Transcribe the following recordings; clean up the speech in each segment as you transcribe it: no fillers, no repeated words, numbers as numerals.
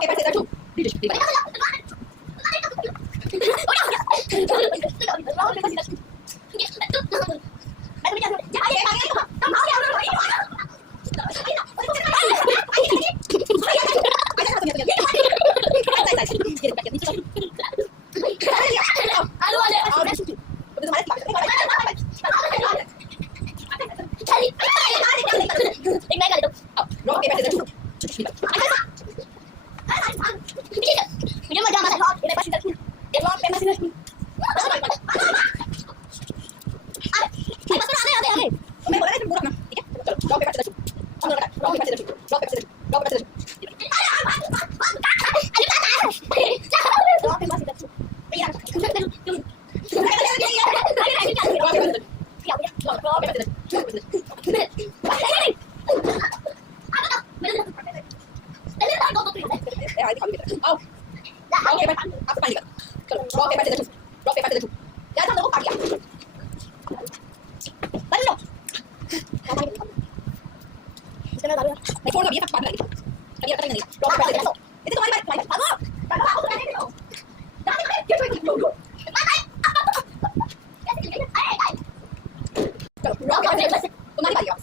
che parte da giù. Dici, dici. Mày thôi là biết bạn này. Là biết cái này. Rồi bạn sẽ thế tôi mày mày thắng không? Bạn bảo cái này đi đâu? Đó đi đi, chơi chơi đủ. Mày mày. Rồi cái này tôi nói bài gì?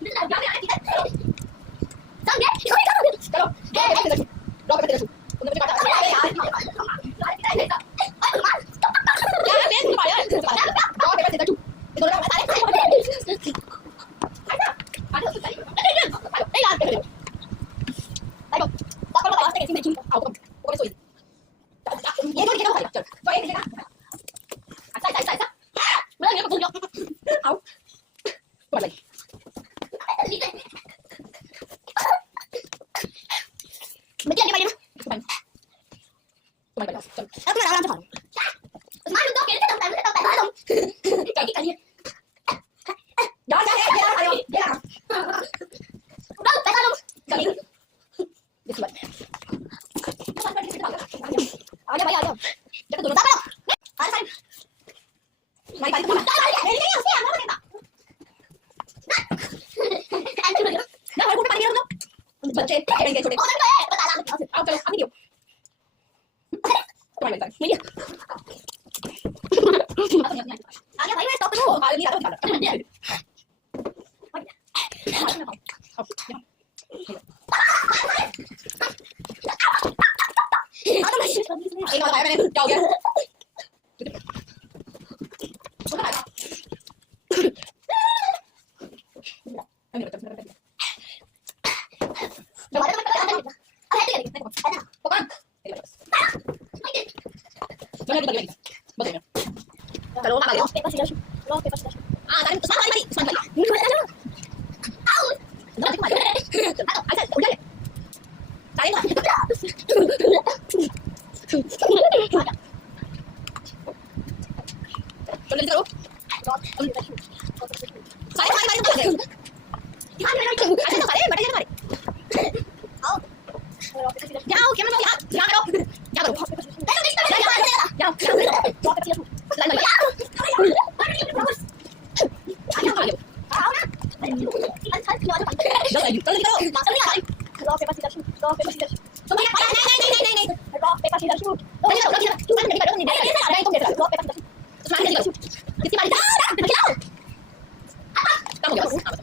Nên là cái này thì xong đấy. Rồi. Rồi cái này. Rồi cái này. Tôi nói bài gì? Rồi cái này. Biết bài ơi. Rồi cái này tôi tôi nói bài đấy.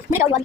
Mấy đâu rồi?